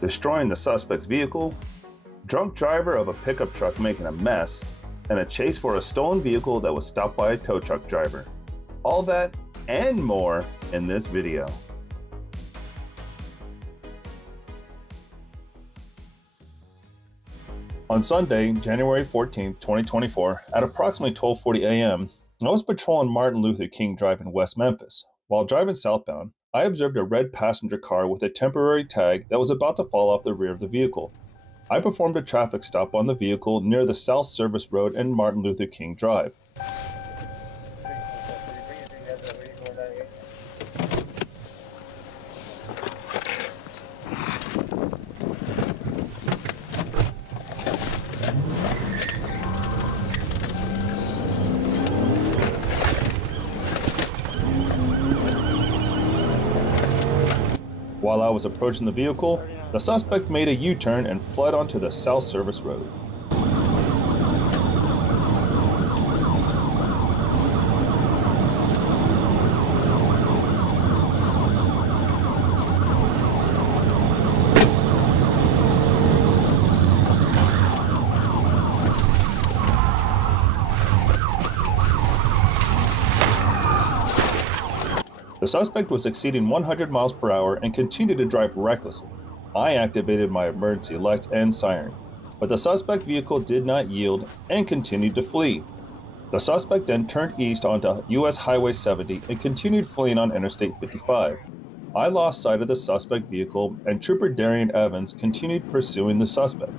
destroying the suspect's vehicle, drunk driver of a pickup truck making a mess, and a chase for a stolen vehicle that was stopped by a tow truck driver. All that and more in this video. On Sunday, January 14, 2024, at approximately 12:40 a.m., I was patrolling Martin Luther King Drive in West Memphis. While driving southbound, I observed a red passenger car with a temporary tag that was about to fall off the rear of the vehicle. I performed a traffic stop on the vehicle near the South Service Road and Martin Luther King Drive. While I was approaching the vehicle, the suspect made a U-turn and fled onto the South Service Road. The suspect was exceeding 100 miles per hour and continued to drive recklessly. I activated my emergency lights and siren, but the suspect vehicle did not yield and continued to flee. The suspect then turned east onto US Highway 70 and continued fleeing on Interstate 55. I lost sight of the suspect vehicle and Trooper Darian Evans continued pursuing the suspect.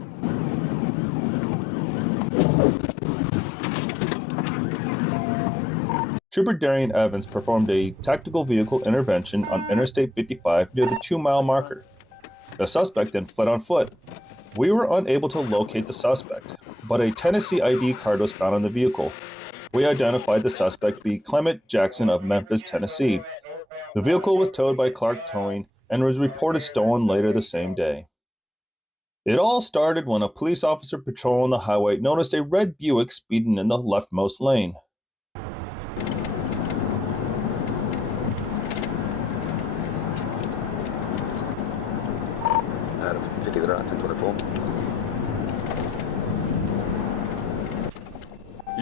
Trooper Darian Evans performed a tactical vehicle intervention on Interstate 55 near the 2-mile marker. The suspect then fled on foot. We were unable to locate the suspect, but a Tennessee ID card was found on the vehicle. We identified the suspect to be Clement Jackson of Memphis, Tennessee. The vehicle was towed by Clark Towing and was reported stolen later the same day. It all started when a police officer patrolling the highway noticed a red Buick speeding in the leftmost lane. Out of 50 there, 1024.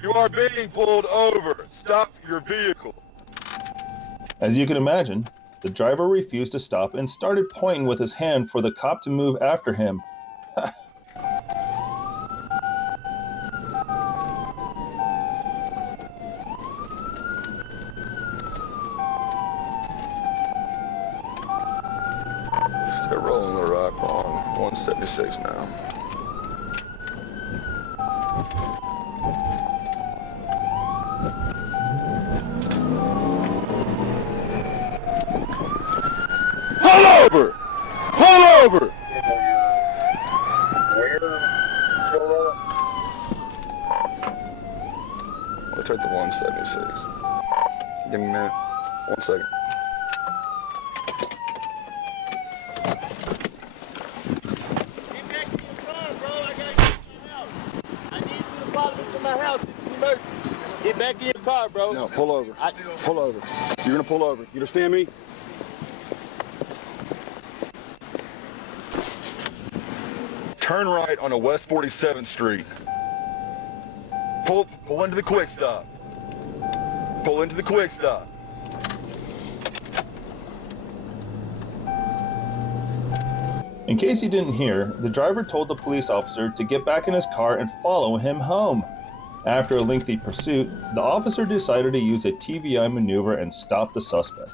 You are being pulled over. Stop your vehicle. As you can imagine, the driver refused to stop and started pointing with his hand for the cop to move after him. They're rolling the rock on 176 now. Pull over! Pull over! We'll take the 176. Give me a minute. 1 second. Get back in your car, bro. No, pull over. Pull over. You're gonna pull over. You understand me? Turn right on West 47th Street. Pull into the quick stop. Pull into the quick stop. In case you didn't hear, the driver told the police officer to get back in his car and follow him home. After a lengthy pursuit, the officer decided to use a TVI maneuver and stop the suspect.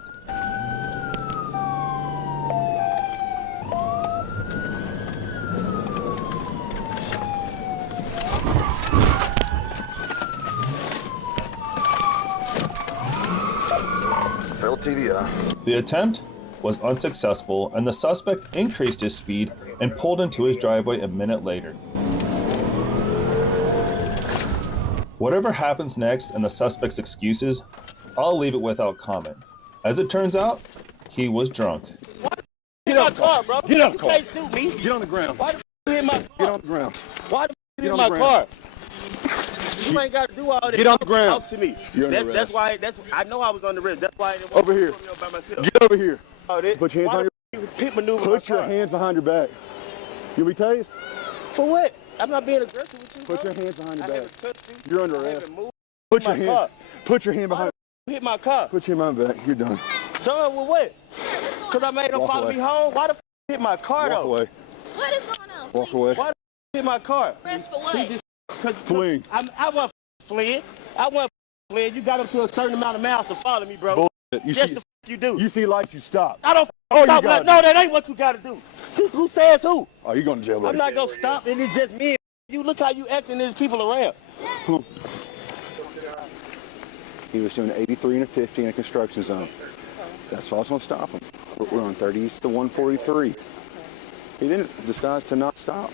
Failed TVI. The attempt was unsuccessful and the suspect increased his speed and pulled into his driveway a minute later. Whatever happens next and the suspect's excuses, I'll leave it without comment. As it turns out, he was drunk. Get out the car, bro. Get out the car. You can't shoot me. Get on the ground. Why the you hit my car? Get on the ground. Why the you Get hit on my the car? You ain't got to do all that. Get on the ground. Talk to me. You're under That's arrest. I know I was on the wrist. That's why I didn't Over want here. to by myself. Get over here. Oh, Put your hands on your... You pit maneuver. Put your hands behind your back. You'll be tased? For what? I'm not being aggressive with you. Put bro. your hands behind your I back. haven't touched you. You're under I arrest. haven't moved. Put your my hand. car. Put your hand Why behind. the hit my car? Put your hand back. You're done. Done with what? Because I made them Walk follow away. me home? Why the hit my car, Walk though? away. What is going on? Walk Please. away. Why the hit my car? Arrest for He what? just, cause Fleeing. I wasn't fleeing. I wasn't fleeing. You got up to a certain amount of miles to follow me, bro. Bullshit. You Yes, see, the you do. you see lights, you stop. I don't Oh, you stop. got it. No, that ain't what you got to do. Who says who? Oh, you're going to jail, buddy. I'm not going to stop. It is just me. You look how you acting. There's people around. He was doing 83 and a 50 in a construction zone. That's why I was going to stop him. We're on 30s to 143. He didn't decide to not stop.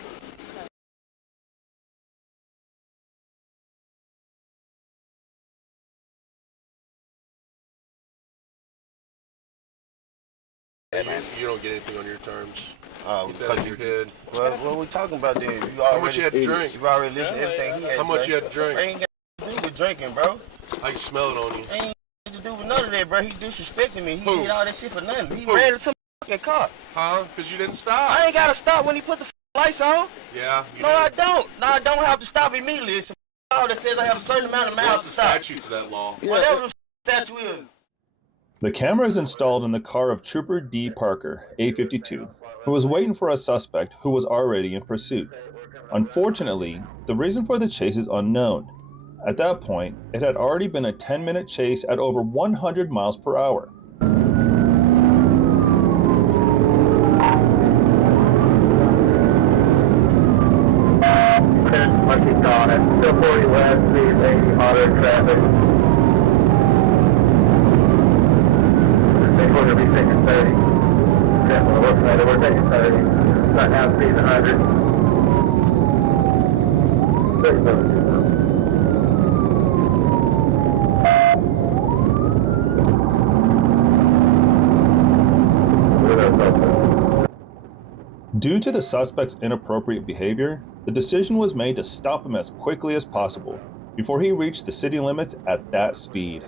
You don't get anything on your terms. Get that Because in your head. Well, what we talking about then? You How much you had to drink? You already listened to everything he had How to much say. you had to drink? Ain't got to do with drinking, bro. I can smell it on you. Ain't got to do with none of that, bro. He disrespected me. He Who? did all that shit for nothing. He Who? ran into my fucking car. Huh? Because you didn't stop. I ain't got to stop when he put the lights on. Yeah, you No, did. I don't. No, I don't have to stop immediately. It's a law that says I have a certain amount of miles What's to the stop. statute to that law? Whatever the statute is. The camera is installed in the car of Trooper D. Parker, A52, who was waiting for a suspect who was already in pursuit. Unfortunately, the reason for the chase is unknown. At that point, it had already been a 10-minute chase at over 100 miles per hour. Monkey gone at 240 west, speed 80, moderate traffic. I think we're going to be taking 30. We're taking 30. Right now, speed 100. 37. Due to the suspect's inappropriate behavior, the decision was made to stop him as quickly as possible before he reached the city limits at that speed.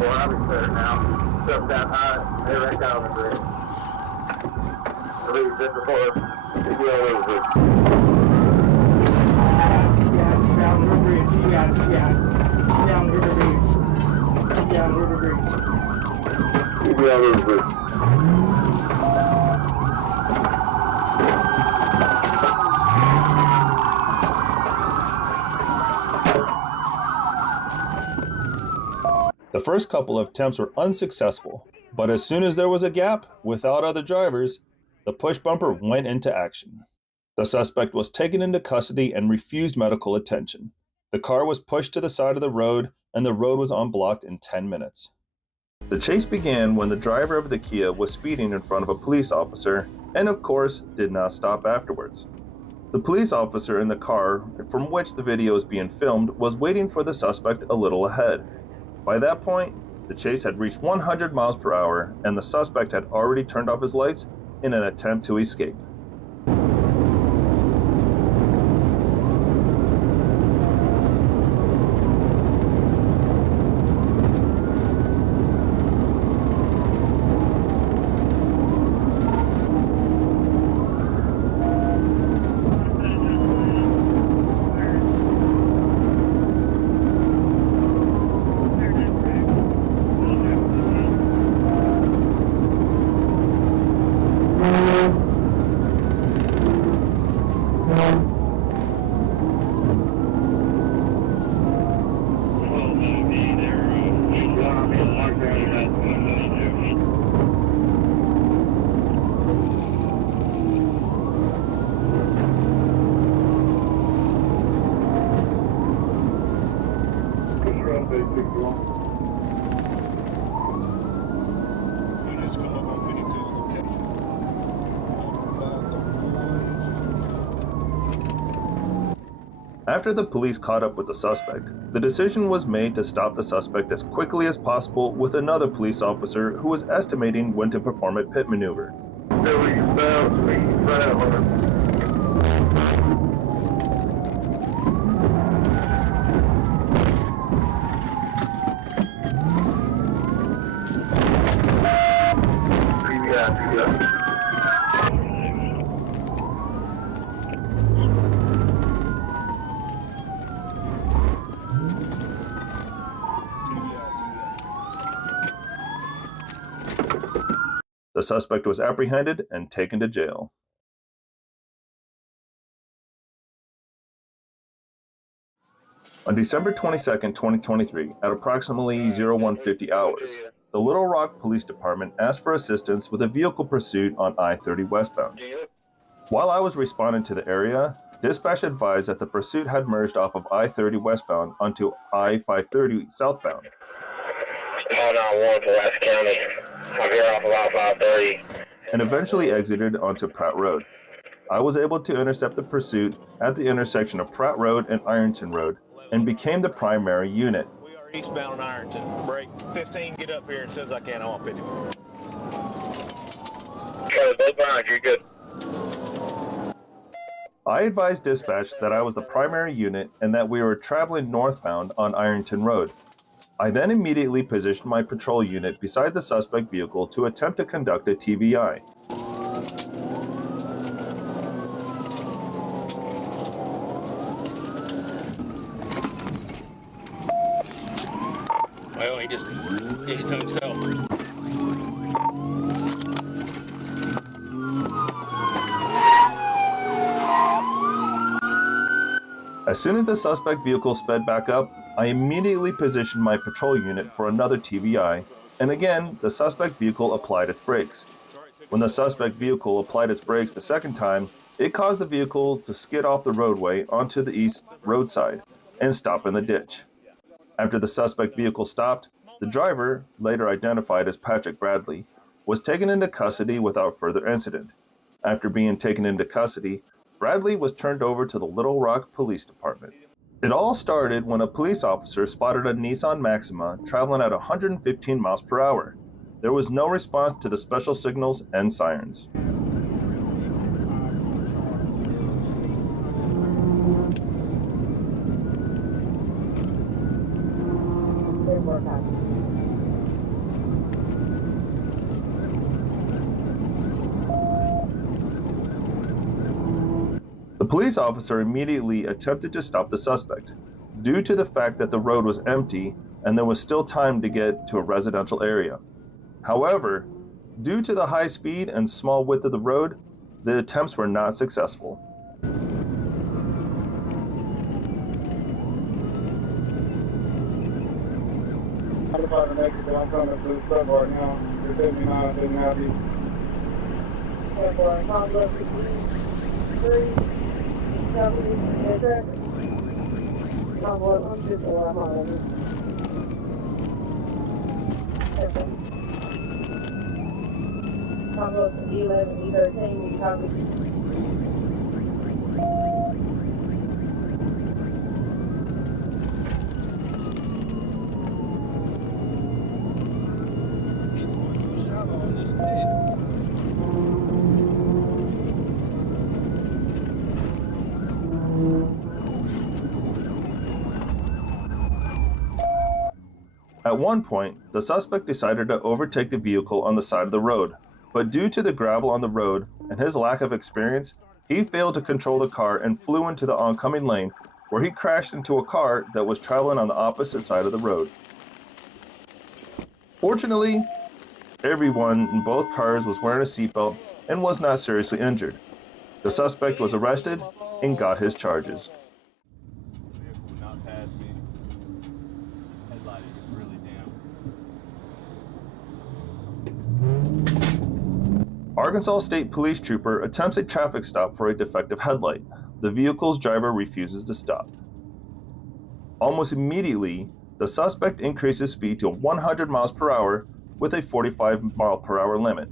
I'll be clear now. Stuff down high, they're right down the bridge. I believe just before the down River Bridge, down River Bridge, down River Bridge. The first couple of attempts were unsuccessful, but as soon as there was a gap without other drivers, the push bumper went into action. The suspect was taken into custody and refused medical attention. The car was pushed to the side of the road, and the road was unblocked in 10 minutes. The chase began when the driver of the Kia was speeding in front of a police officer and, of course, did not stop afterwards. The police officer in the car from which the video is being filmed was waiting for the suspect a little ahead. By that point, the chase had reached 100 miles per hour and the suspect had already turned off his lights in an attempt to escape. Units come up on 52's location. After the police caught up with the suspect, the decision was made to stop the suspect as quickly as possible with another police officer who was estimating when to perform a pit maneuver. The suspect was apprehended and taken to jail. On December 22, 2023, at approximately 0150 hours, the Little Rock Police Department asked for assistance with a vehicle pursuit on I-30 westbound. While I was responding to the area, dispatch advised that the pursuit had merged off of I-30 westbound onto I-530 southbound. 991 for West County. I'm here off of I-530. And eventually exited onto Pratt Road. I was able to intercept the pursuit at the intersection of Pratt Road and Ironton Road and became the primary unit. We are eastbound on Ironton. Break 15, get up here as soon as I can. I'm on 50. Okay, both behind you, good. I advised dispatch that I was the primary unit and that we were traveling northbound on Ironton Road. I then immediately positioned my patrol unit beside the suspect vehicle to attempt to conduct a TVI. Well, he did it to himself. As soon as the suspect vehicle sped back up, I immediately positioned my patrol unit for another TVI, and again, the suspect vehicle applied its brakes. When the suspect vehicle applied its brakes the second time, it caused the vehicle to skid off the roadway onto the east roadside and stop in the ditch. After the suspect vehicle stopped, the driver, later identified as Patrick Bradley, was taken into custody without further incident. After being taken into custody, Bradley was turned over to the Little Rock Police Department. It all started when a police officer spotted a Nissan Maxima traveling at 115 miles per hour. There was no response to the special signals and sirens. The police officer immediately attempted to stop the suspect, due to the fact that the road was empty and there was still time to get to a residential area. However, due to the high speed and small width of the road, the attempts were not successful. At one point, the suspect decided to overtake the vehicle on the side of the road, but due to the gravel on the road and his lack of experience, he failed to control the car and flew into the oncoming lane, where he crashed into a car that was traveling on the opposite side of the road. Fortunately, everyone in both cars was wearing a seatbelt and was not seriously injured. The suspect was arrested and got his charges. Arkansas State Police Trooper attempts a traffic stop for a defective headlight. The vehicle's driver refuses to stop. Almost immediately, the suspect increased his speed to 100 miles per hour with a 45 mile per hour limit.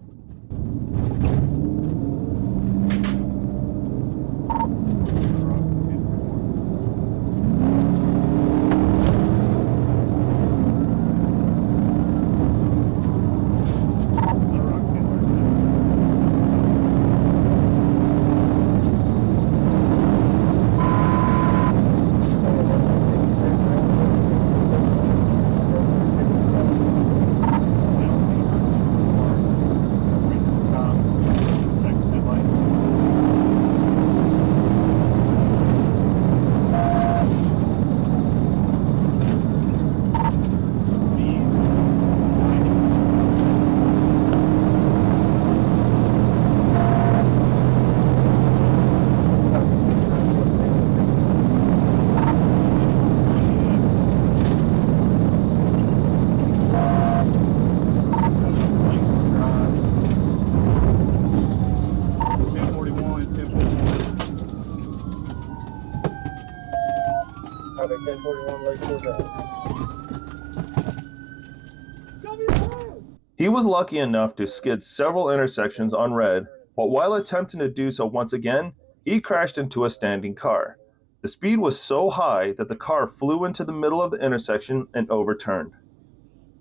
He was lucky enough to skid several intersections on red, but while attempting to do so once again, he crashed into a standing car. The speed was so high that the car flew into the middle of the intersection and overturned.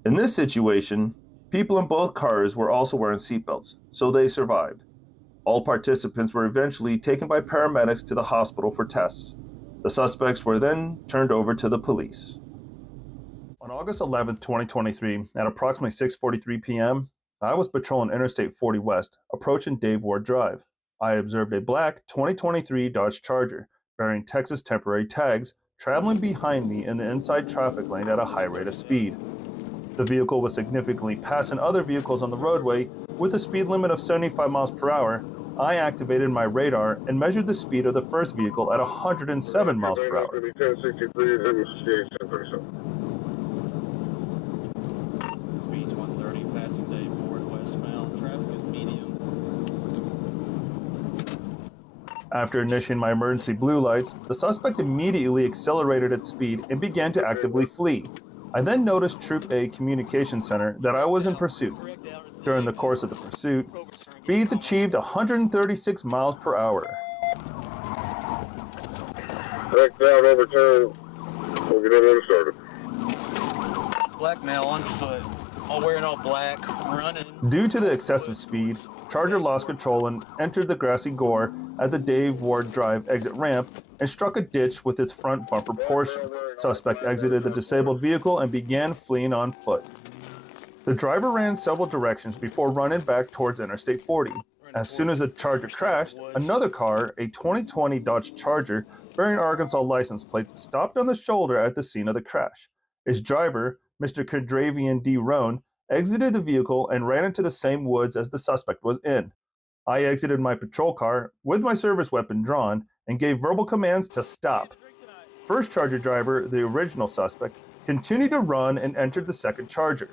In this situation, people in both cars were also wearing seatbelts, so they survived. All participants were eventually taken by paramedics to the hospital for tests. The suspects were then turned over to the police. On August 11, 2023, at approximately 6:43 p.m., I was patrolling Interstate 40 West, approaching Dave Ward Drive. I observed a black 2023 Dodge Charger, bearing Texas temporary tags, traveling behind me in the inside traffic lane at a high rate of speed. The vehicle was significantly passing other vehicles on the roadway. With a speed limit of 75 miles per hour, I activated my radar and measured the speed of the first vehicle at 107 miles per hour. Speed's 130, passing Dave Ward westbound. Traffic is medium. After initiating my emergency blue lights, the suspect immediately accelerated its speed and began to actively flee. I then noticed Troop A Communication Center that I was in pursuit. During the course of the pursuit, speeds achieved 136 miles per hour. Next down, overturn. We'll get everyone started. Black male on foot, all wearing all black, running. Due to the excessive speed, Charger lost control and entered the grassy gore at the Dave Ward Drive exit ramp and struck a ditch with its front bumper portion. Suspect exited the disabled vehicle and began fleeing on foot. The driver ran several directions before running back towards Interstate 40. As soon as the Charger crashed, another car, a 2020 Dodge Charger bearing Arkansas license plates, stopped on the shoulder at the scene of the crash. Its driver, Mr. Cadravian D. Roan, exited the vehicle and ran into the same woods as the suspect was in. I exited my patrol car with my service weapon drawn and gave verbal commands to stop. First Charger driver, the original suspect, continued to run and entered the second Charger,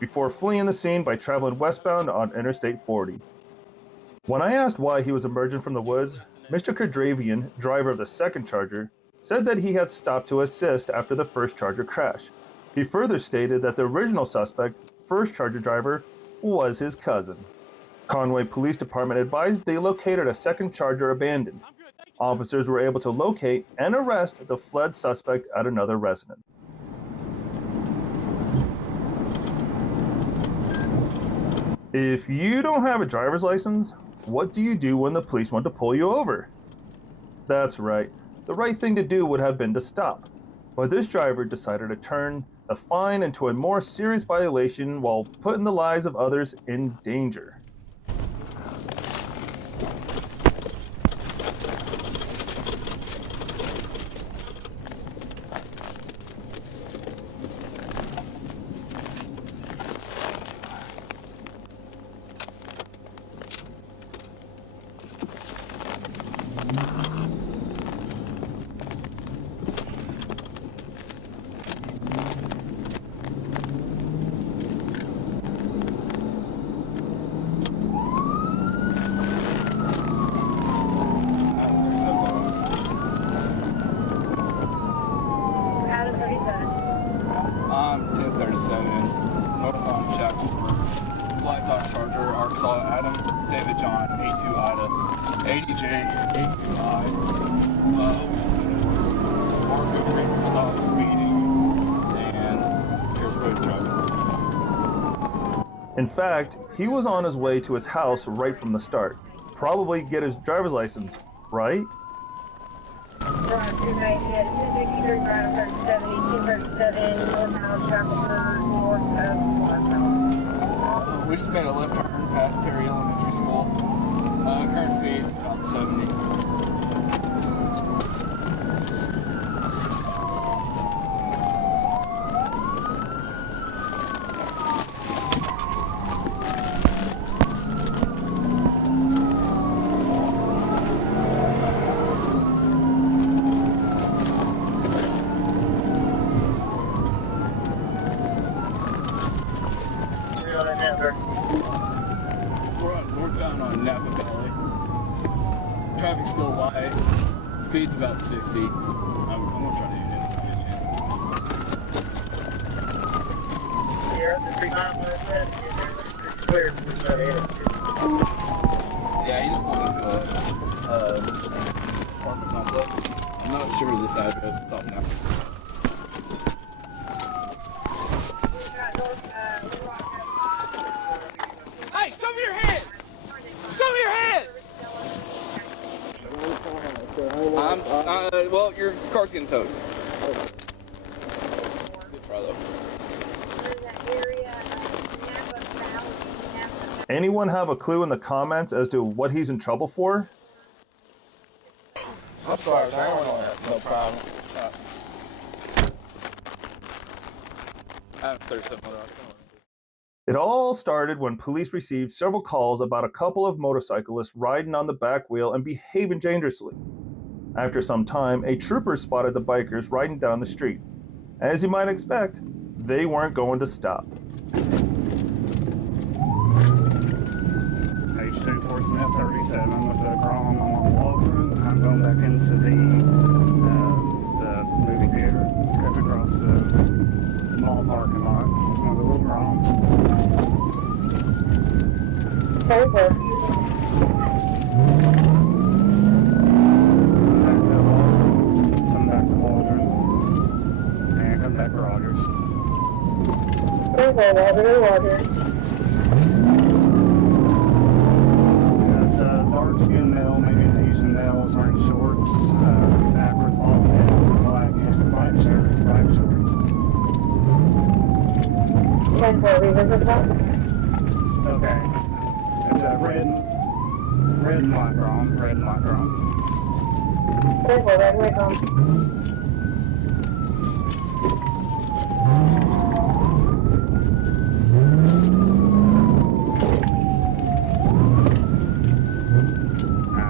before fleeing the scene by traveling westbound on Interstate 40. When I asked why he was emerging from the woods, Mr. Cadravian, driver of the second Charger, said that he had stopped to assist after the first Charger crash. He further stated that the original suspect, first Charger driver, was his cousin. Conway Police Department advised they located a second Charger abandoned. Officers were able to locate and arrest the fled suspect at another residence. If you don't have a driver's license, what do you do when the police want to pull you over? That's right, the right thing to do would have been to stop. But this driver decided to turn the fine into a more serious violation while putting the lives of others in danger. David John, 82 Ida, 80J, 82I. Marco River stopped speeding, and here's road driving. In fact, he was on his way to his house right from the start. Probably get his driver's license, right? We just made a left turn past Terry Elementary School. Current speed is about 70. Northbound on Napa Valley. Traffic's still light. Speed's about 60. I'm gonna try to do this. Yeah, he just pulled into a apartment complex. I'm not sure of this address. It's off now. Hey, show me your hands! Show me your hands! Well, your car's getting towed. Good try, though. Anyone have a clue in the comments as to what he's in trouble for? I'm sorry, I don't know that. No problem. I have 37 motor. It all started when police received several calls about a couple of motorcyclists riding on the back wheel and behaving dangerously. After some time, a trooper spotted the bikers riding down the street. As you might expect, they weren't going to stop. H2 towards net 37 with the Grom on Walgreens. I'm going back into the movie theater, cutting across the mall parking lot. It's one of the little Groms. Over. Come back to Walgreens. And come back to Rogers. Over, Walgreens. It's a dark skinned male, maybe an Asian male, is wearing shorts, backwards bald head, black shirt, black shorts. And what we visit about? Okay. It's a red and white Grom, red and white Grom. Over, red and white Grom.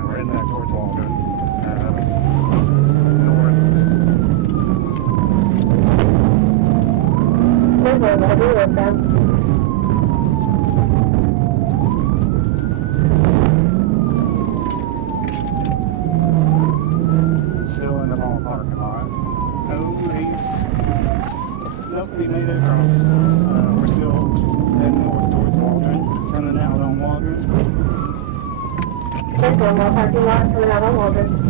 We're heading back towards Walden. North. Over, what we live down. Still in the mall parking lot. Nope, he made it across. We're still heading north towards Waldron. Coming out on Waldron. Over, mall parking lot, coming out on Walgreens.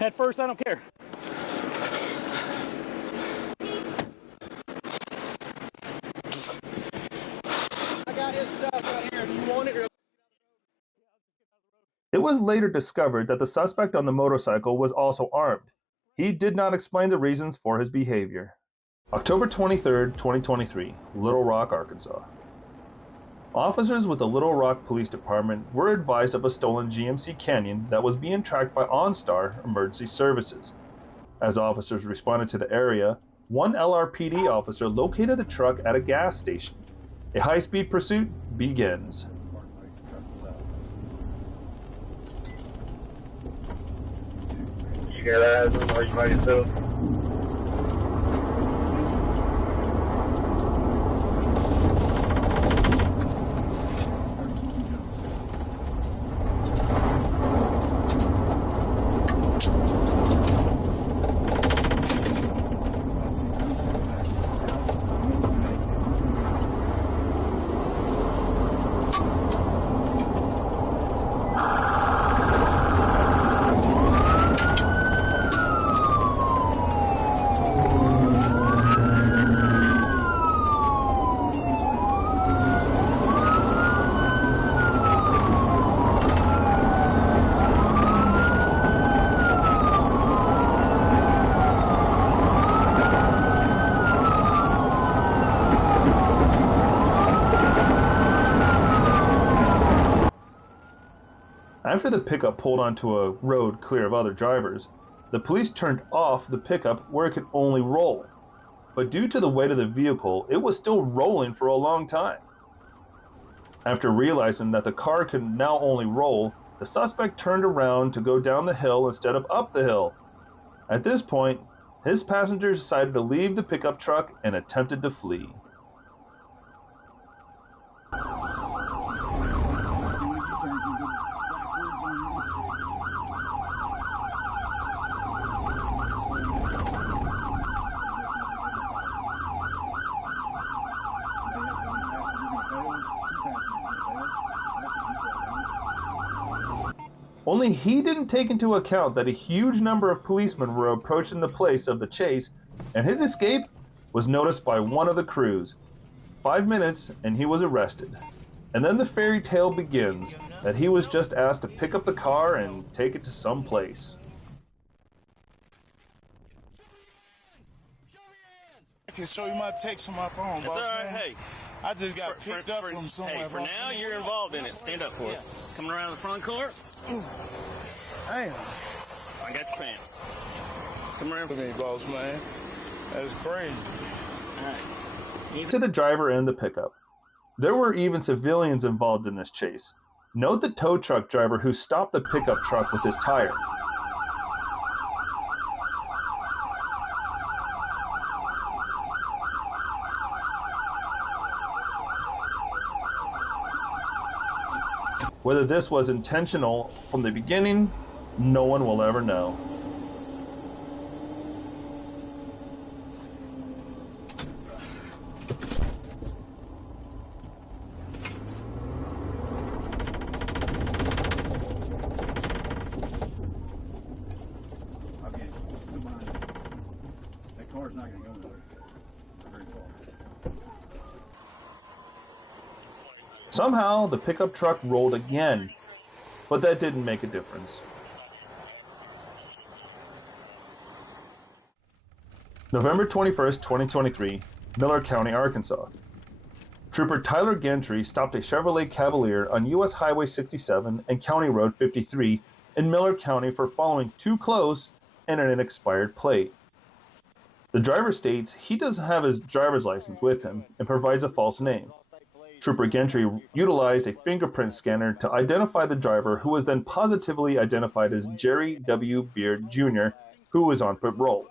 Head first, I don't care. I got his stuff right here. Do you want it? It was later discovered that the suspect on the motorcycle was also armed. He did not explain the reasons for his behavior. October 23, 2023, Little Rock, Arkansas. Officers with the Little Rock Police Department were advised of a stolen GMC Canyon that was being tracked by OnStar Emergency Services. As officers responded to the area, one LRPD officer located the truck at a gas station. A high-speed pursuit begins. You hear that? Are you by yourself? After the pickup pulled onto a road clear of other drivers, the police turned off the pickup where it could only roll. But due to the weight of the vehicle, it was still rolling for a long time. After realizing that the car could now only roll, the suspect turned around to go down the hill instead of up the hill. At this point, his passengers decided to leave the pickup truck and attempted to flee. Only he didn't take into account that a huge number of policemen were approaching the place of the chase, and his escape was noticed by one of the crews. 5 minutes and he was arrested. And then the fairy tale begins, that he was just asked to pick up the car and take it to some place. I can show you my text on my phone, boss, alright. man. Hey, I just got picked up from somewhere. Hey, for boss, now, man. you're involved in it. Stand up for it. Coming around the front court. Damn. I got your pants. Come around. For me, boss, man. That's crazy. All right. To the driver and the pickup. There were even civilians involved in this chase. Note the tow truck driver who stopped the pickup truck with his tire. Whether this was intentional from the beginning, no one will ever know. That car's not going to go nowhere. Very far. Somehow, the pickup truck rolled again, but that didn't make a difference. November 21st, 2023, Miller County, Arkansas. Trooper Tyler Gentry stopped a Chevrolet Cavalier on U.S. Highway 67 and County Road 53 in Miller County for following too close and an expired plate. The driver states he doesn't have his driver's license with him and provides a false name. Trooper Gentry utilized a fingerprint scanner to identify the driver, who was then positively identified as Jerry W. Beard Jr., who was on patrol.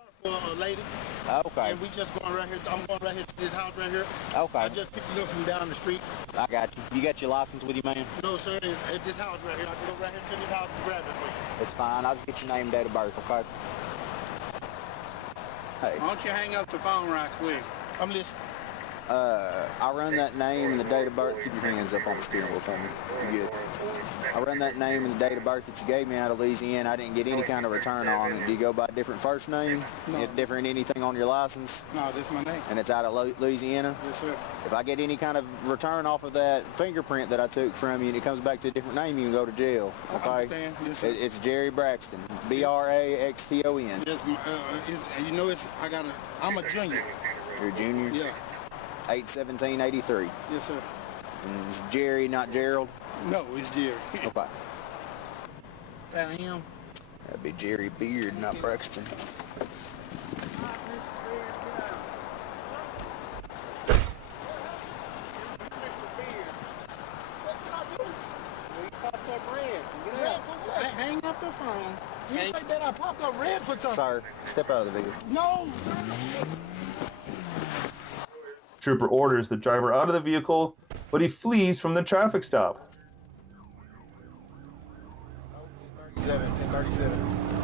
Lady. Okay. And we just going right here. I'm going right here to this house right here. Okay. I just picked it up from down the street. I got you. You got your license with you, man? No, sir. It's at this house right here. I can go right here to this house and grab it for you. It's fine. I'll get your name and date of birth, okay? Hey. Why don't you hang up the phone right quick? I'm listening. I run that name and the date of birth. Keep your hands up on the steering wheel for me. You good? I run that name and the date of birth that you gave me out of Louisiana. I didn't get any kind of return on it. Do you go by a different first name? No. Get different anything on your license? No, this is my name. And it's out of Louisiana? Yes, sir. If I get any kind of return off of that fingerprint that I took from you and it comes back to a different name, you can go to jail, okay? I understand. Yes, sir. It's Jerry Braxton, Braxton. Yes, you know, I'm a junior. You're a junior? Yeah. 8/17/83. Yes, sir. And it's Jerry, not Gerald? No, it's Jerry. Okay. That him? That'd be Jerry Beard, not Braxton. popped up red for something. Sir, step out of the vehicle. No. Trooper orders the driver out of the vehicle, but he flees from the traffic stop. 1037.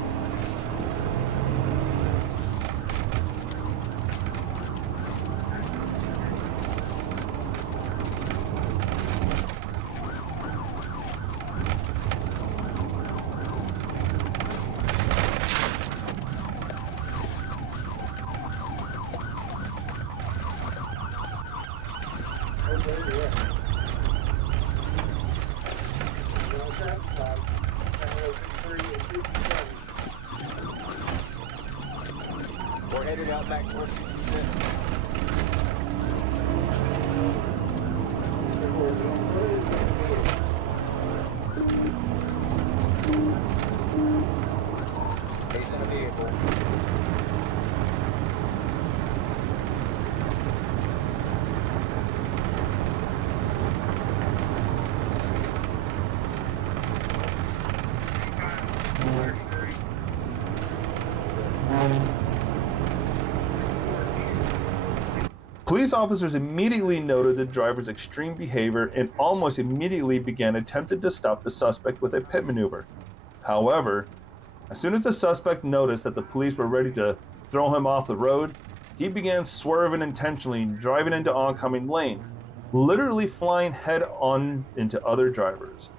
We're headed out back towards 67. He's in the vehicle. Police officers immediately noted the driver's extreme behavior and almost immediately began attempting to stop the suspect with a pit maneuver. However, as soon as the suspect noticed that the police were ready to throw him off the road, he began swerving intentionally, driving into oncoming lane, literally flying head on into other drivers.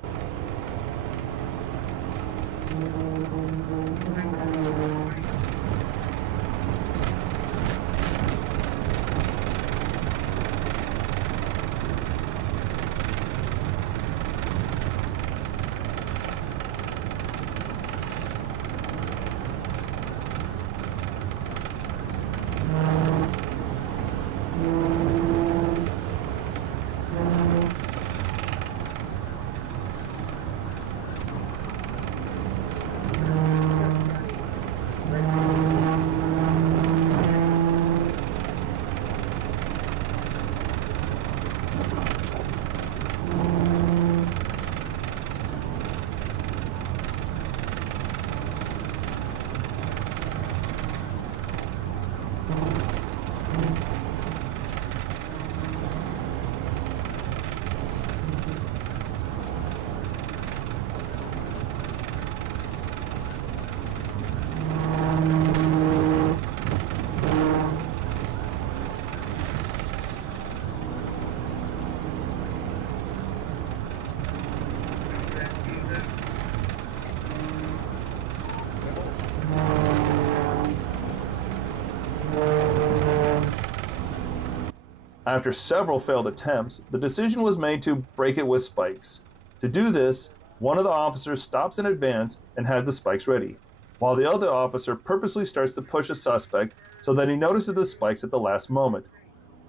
After several failed attempts, the decision was made to break it with spikes. To do this, one of the officers stops in advance and has the spikes ready, while the other officer purposely starts to push a suspect so that he notices the spikes at the last moment.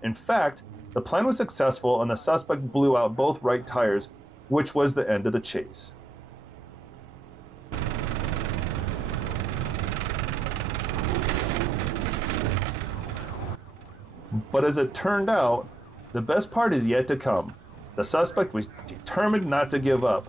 In fact, the plan was successful and the suspect blew out both right tires, which was the end of the chase. But as it turned out, the best part is yet to come. The suspect was determined not to give up.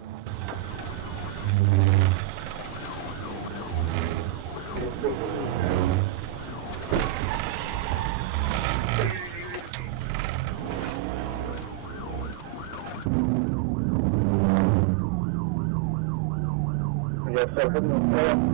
Yes, sir.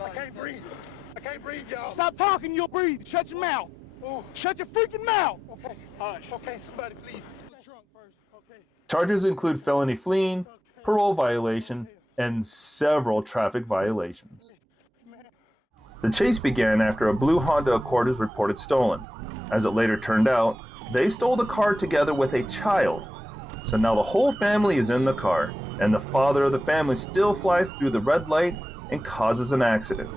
I can't breathe. I can't breathe, y'all. Stop talking, you'll breathe. Shut your mouth. Ooh. Shut your freaking mouth. Okay. Hush. Okay, somebody please. The trunk first, okay? Charges include felony fleeing, parole violation, and several traffic violations. The chase began after a blue Honda Accord was reported stolen. As it later turned out, they stole the car together with a child. So now the whole family is in the car, and the father of the family still flies through the red light and causes an accident.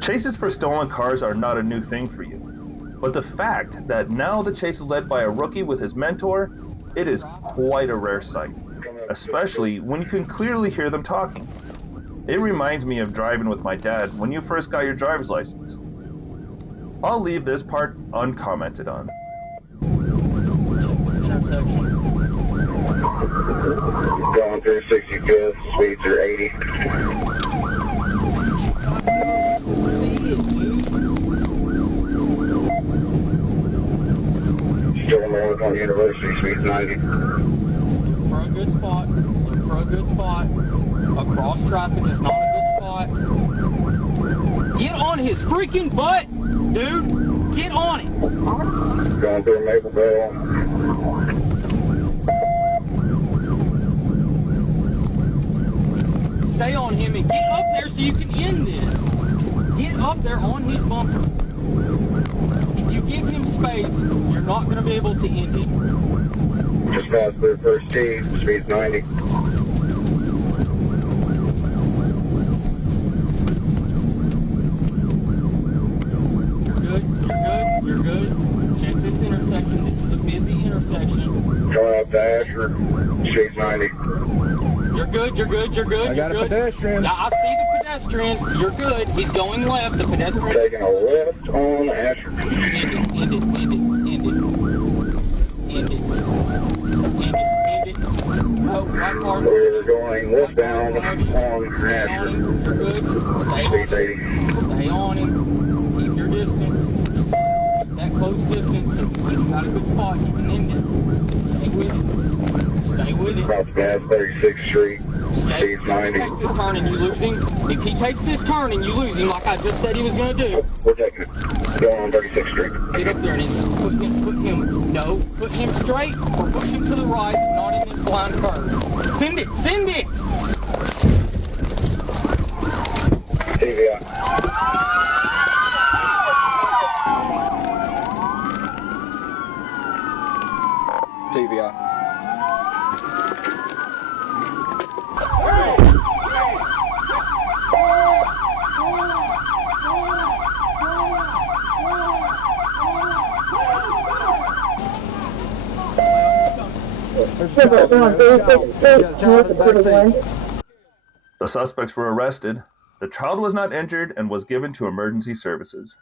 Chases for stolen cars are not a new thing for you, but the fact that now the chase is led by a rookie with his mentor, it is quite a rare sight, especially when you can clearly hear them talking. It reminds me of driving with my dad when you first got your driver's license. I'll leave this part uncommented on. Going through 65th, speeds are 80. Still north on University, speeds 90. For a good spot. Look for a good spot. Across traffic is not a good spot. Get on his freaking butt, dude. Get on it. Going through Mapleville. Stay on him and get up there so you can end this. Get up there on his bumper. If you give him space, you're not going to be able to end it. Just passed through first tee, speeds 90. You're good. Check this intersection. This is a busy intersection. Going up to Asher, speeds 90. You're good. I got a pedestrian. Yeah, I see the pedestrian. You're good. He's going left. The pedestrian. Taking a left on Asher. End it. No, right car. We're going westbound on Asher. You're good. Stay on him. Stay on him. Keep your distance. Keep that close distance so when you got a good spot, you can end it. Stay with it. Stay with it. About to pass 36th Street, speeds 90. If he takes this turn and you lose him, if he takes this turn and you lose him, like I just said he was going to do. We're taking it. Going on 36th Street. Get up there and put him straight or push him to the right, not in this blind curve. Send it. TVI. TVI. The suspects were arrested. The child was not injured and was given to emergency services.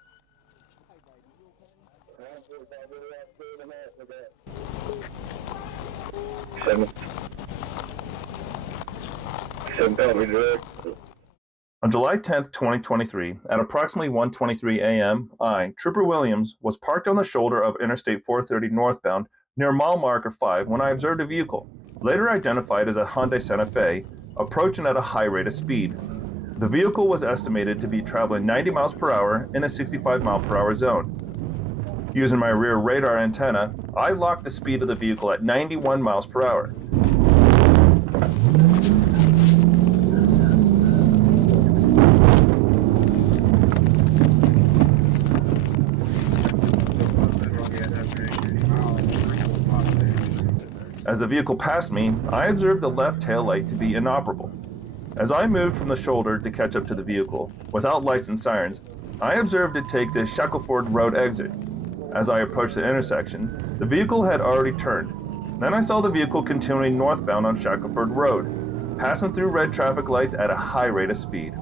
On July 10th, 2023, at approximately 1:23 a.m., Trooper Williams, was parked on the shoulder of Interstate 430 northbound near mile marker 5 when I observed a vehicle, later identified as a Hyundai Santa Fe, approaching at a high rate of speed. The vehicle was estimated to be traveling 90 miles per hour in a 65 mile per hour zone. Using my rear radar antenna, I locked the speed of the vehicle at 91 miles per hour. As the vehicle passed me, I observed the left tail light to be inoperable. As I moved from the shoulder to catch up to the vehicle, without lights and sirens, I observed it take the Shackleford Road exit. As I approached the intersection, the vehicle had already turned. Then I saw the vehicle continuing northbound on Shackelford Road, passing through red traffic lights at a high rate of speed.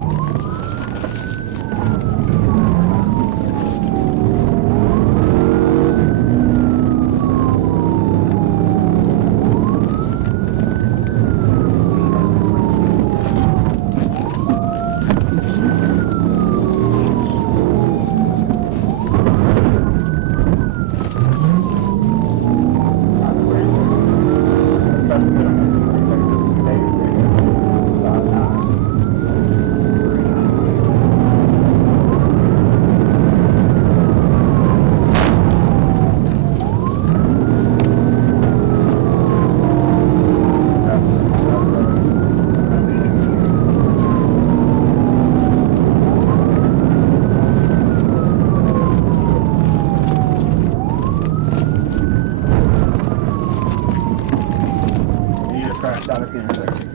Out of the intersection.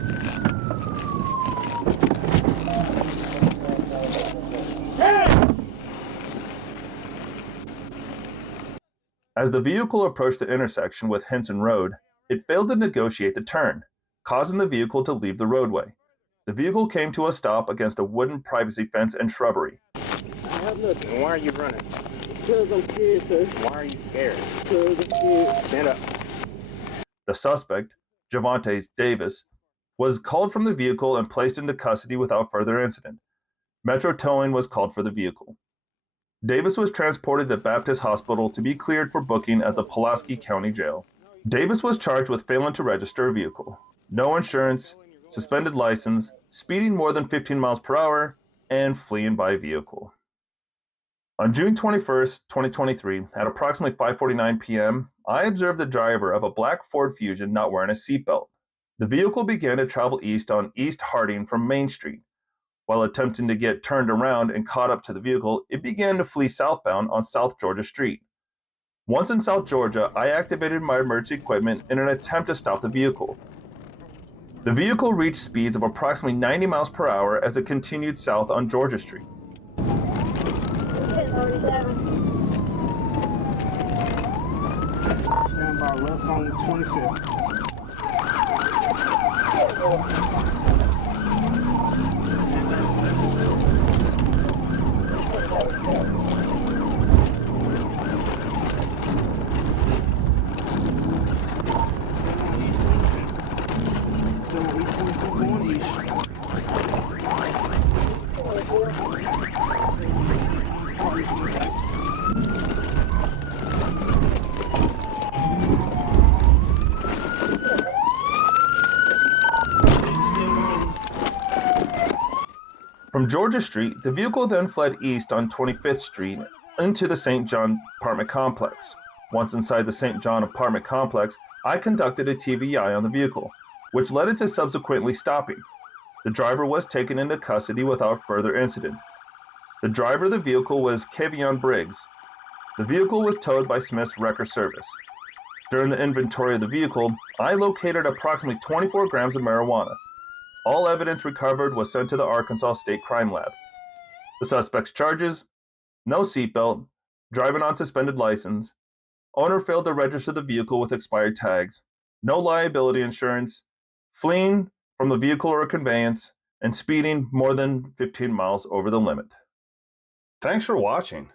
As the vehicle approached the intersection with Henson Road, it failed to negotiate the turn, causing the vehicle to leave the roadway. The vehicle came to a stop against a wooden privacy fence and shrubbery. Why are you running? Because I'm scared, sir. Why are you scared? Because I'm scared. Stand up. The suspect, Javante Davis, was called from the vehicle and placed into custody without further incident. Metro towing was called for the vehicle. Davis was transported to Baptist Hospital to be cleared for booking at the Pulaski County Jail. Davis was charged with failing to register a vehicle, no insurance, suspended license, speeding more than 15 miles per hour, and fleeing by vehicle. On June 21st, 2023, at approximately 5:49 p.m., I observed the driver of a black Ford Fusion not wearing a seatbelt. The vehicle began to travel east on East Harding from Main Street. While attempting to get turned around and caught up to the vehicle, it began to flee southbound on South Georgia Street. Once in South Georgia, I activated my emergency equipment in an attempt to stop the vehicle. The vehicle reached speeds of approximately 90 miles per hour as it continued south on Georgia Street. Stand by left on 25th. From Georgia Street, the vehicle then fled east on 25th Street into the St. John apartment complex. Once inside the St. John apartment complex, I conducted a TVI on the vehicle, which led it to subsequently stopping. The driver was taken into custody without further incident. The driver of the vehicle was Kevion Briggs. The vehicle was towed by Smith's Wrecker Service. During the inventory of the vehicle, I located approximately 24 grams of marijuana. All evidence recovered was sent to the Arkansas State Crime Lab. The suspect's charges: no seatbelt, driving on suspended license, owner failed to register the vehicle with expired tags, no liability insurance, fleeing from the vehicle or conveyance, and speeding more than 15 miles over the limit. Thanks for watching.